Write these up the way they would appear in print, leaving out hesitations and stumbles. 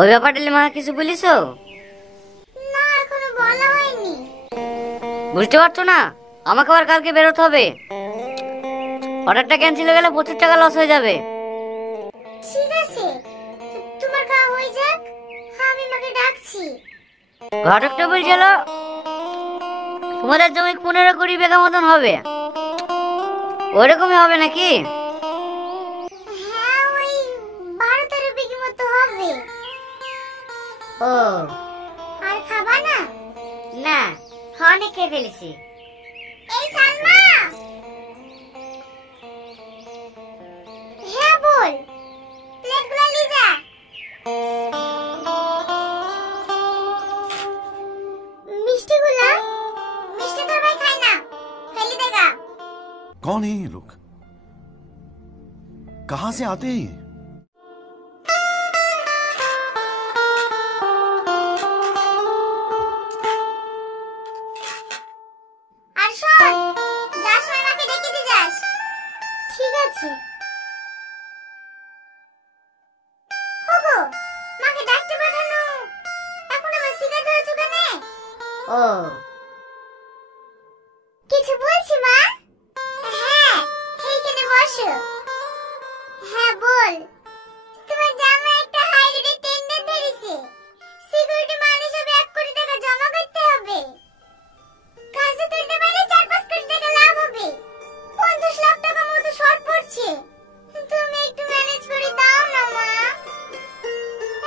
ওই ব্যাপারটা মা কিছু বলিছো? না, এখনো বলা হয়নি। বুঝতে পারছো না? আমাকে আবার কালকে বেরোতে হবে। অর্ডারটা ক্যান্সেল হয়ে গেলে প্রচুর টাকা লস হয়ে যাবে। ঠিক আছে, তোমার খাওয়া হয়ে যাক, আমি মাকে ডাকছি। ঘটকটা বলছিল তোমাদের জমি 15-20 বিঘা মতন হবে, ওরকমই হবে নাকি? হ্যাঁ, ওই 12-13 বিঘি মতো হবে। ও আর খাবা না? না, অনেক খেয়ে ফেলেছি। এই সালমা। হ্যাঁ বল, প্লেটগুলো নিয়ে যা। মিষ্টিগুলা, মিষ্টি তোর ভাই খায় না, ফেলে দেগা। कौन है ये लोग? कहां से आते हैं ये? আর শোন, যাস সময় মাকে ডেকে দিয়ে যাস। ঠিক আছে। ওগো, মাকে ডাকতে পাঠানো, এখন আবার সিগারেট ধরেছো কেন? ও কিছু বলছি মা? হ্যাঁ, এইখানে বসো। হ্যাঁ বল। তোমার জামাই একটা হাই রেটের টেন্ডার ধরেছে, সিকিউরিটি মানি সব 1 কোটি টাকা জমা করতে হবে। কাজে তুলতে পারলে 4-5 কোটি টাকা লাভ হবে। 50 লাখ টাকা মতো শর্ট পড়ছে, তুমি একটু ম্যানেজ করে দাও না মা।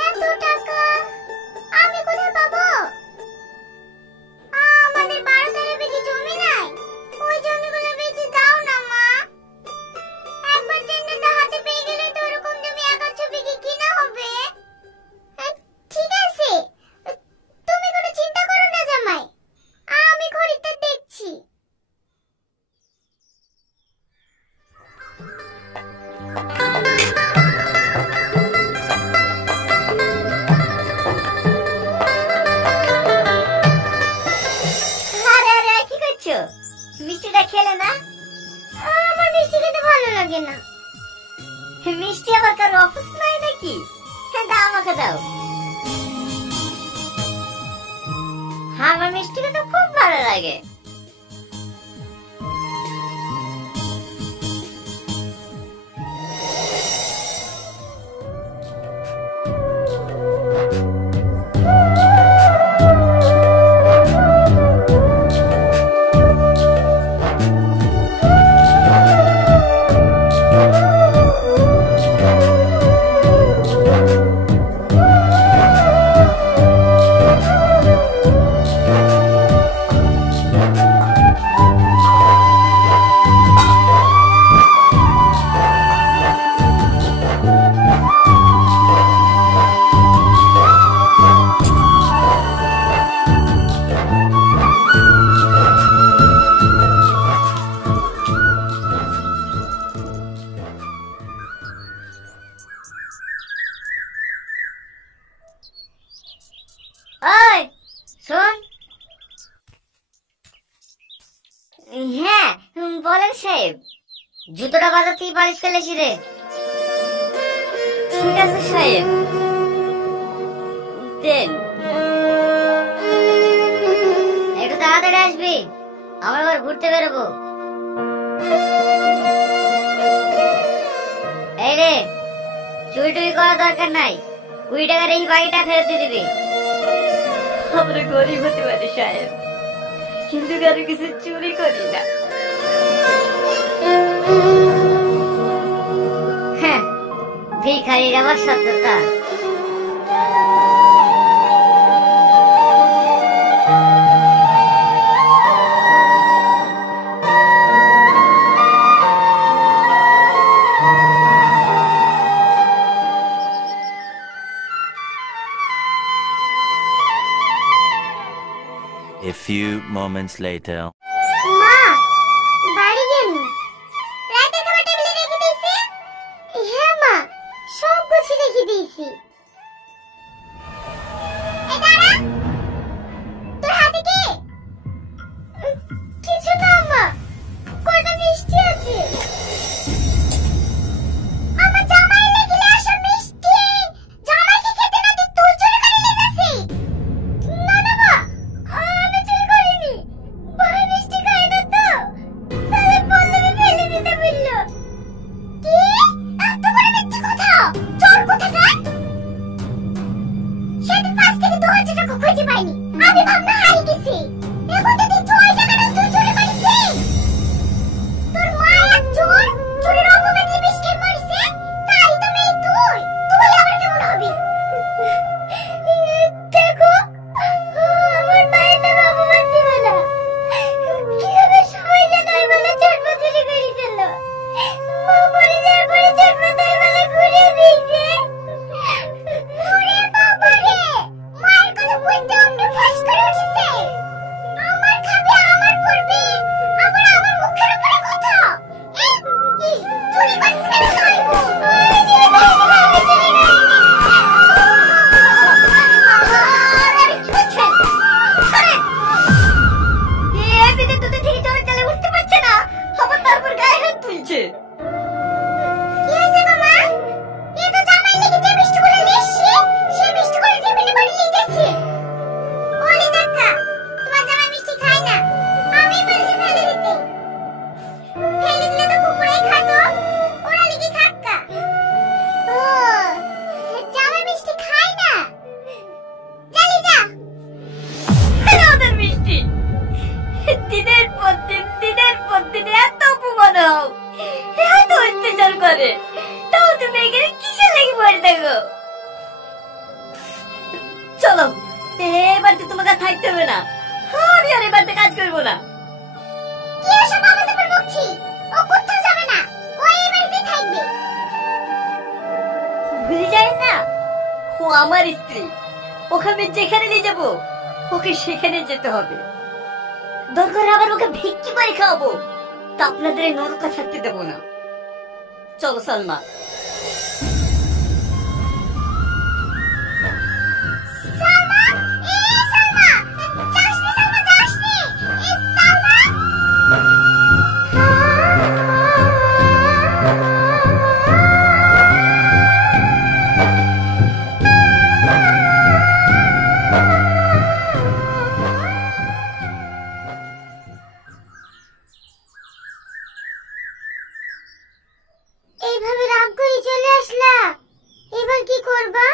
এত টাকা আমি কোথায় পাবো? আমাদের 12-13 বিঘি জমি নাই, ওই জমিগুলো বেচে দাও না মা। একবার টেন্ডারটা হাতে পেয়ে গেলে তো ওরকম জমি 1-2 বিঘি কিনা হবে। ঠিক আছে, তুমি কোনো চিন্তা করো না জামাই, আমি খরিদ্দার দেখছি। আরে আরে, কি করছো? মিষ্টিটা খেলে না? আমার মিষ্টি খেতে ভালো লাগে না। মিষ্টি আবার কারো অফিস নাই নাকি? হ্যাঁ দাও, আমাকে দাও। হ্যাঁ, আমার মিষ্টি খেতে খুব ভালো লাগে। ওই শোন। হ্যাঁ বলেন সাহেব, জুতোটা বাজার থেকে পালিশ ফেলেছি রে। ঠিক আছে সাহেব, দেন। একটু তাড়াতাড়ি আসবি, আমরা আবার ঘুরতে বেরোবো। এই রে, চুরি টুরি করার দরকার নাই, 20 টাকার এই বাড়িটা ফেরত দিয়ে দিবি। আমরা গরিব হতে পারি সাহেব, কিন্তু কারো কিছু চুরি করি না। হ্যাঁ, ভিখারির আবার সত্যতা। A few moments later. মা, বাড়ি গেল? রাতে খাবার টেবিলে রেখে দিয়েছে? হ্যাঁ মা, সব গুছিয়ে রেখে দিয়েছি। এই দাঁড়া, তোর হাতে কি? কিছু না মা, কয়টা মিষ্টি আছে। আমার জামাই লেগে আসা মিষ্টি, জামাইকে খেতে না দিয়ে তুই দেখো। চলো, এবার তো তোমাকে আর থাকতে হবে না, আমি আর এবার কাজ করবো না। কি এসব আমি তোমার বকছি? ও কোথাও যাবে না, ও এই বাড়িতেই থাকবে। ভুলে যাই না, ও আমার স্ত্রী, ওকে আমি যেখানে নিয়ে যাবো ওকে সেখানে যেতে হবে। দরকার আবার ওকে ভিক্ষি করে খাওয়াবো, তা আপনাদের এই নরকা থাকতে দেবো না। চলো সালমা। সালমা, সালমা, যাসনি সালমা, যাসনি। সালমা। এইভাবে রাগ করে চলে আসলা, এবার কি করবা?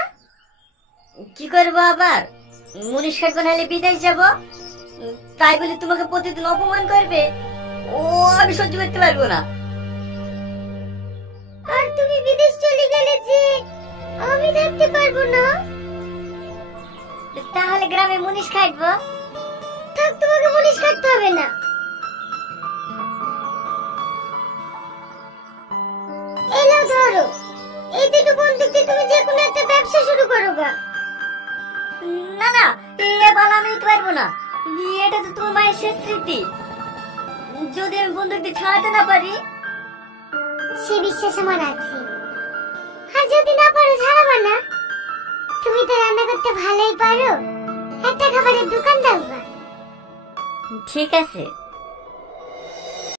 কি করবো আবার, মুনিশ খাটবো নাহলে বিদেশ যাবো, তাই বলে তোমাকে প্রতিদিন অপমান করবে, ও আমি সহ্য করতে পারবো না। আর তুমি বিদেশ চলে গেলে যে আমি থাকতে পারবো না। তাহলে গ্রামে মুনিশ খাটবো। থাক, তোমাকে মুনিশ কাটতে হবে না। এলাও ধরো, এই দুটো বন্দুক দিয়ে তুমি যে কোনো একটা ব্যবসা শুরু করো গা। না না, এ বাল আমি দিতে পারবো না, এটা তো তোমার মায়ের শেষ স্মৃতি, যদি আমি বন্দুক দিয়ে ছাড়াতে না পারি। সে বিশ্বাস আমার আছে, আর যদি না পারো ছাড়াবা না। তুমি তো রান্না করতে ভালোই পারো, একটা খাবারের দোকান দাও গা। ঠিক আছে,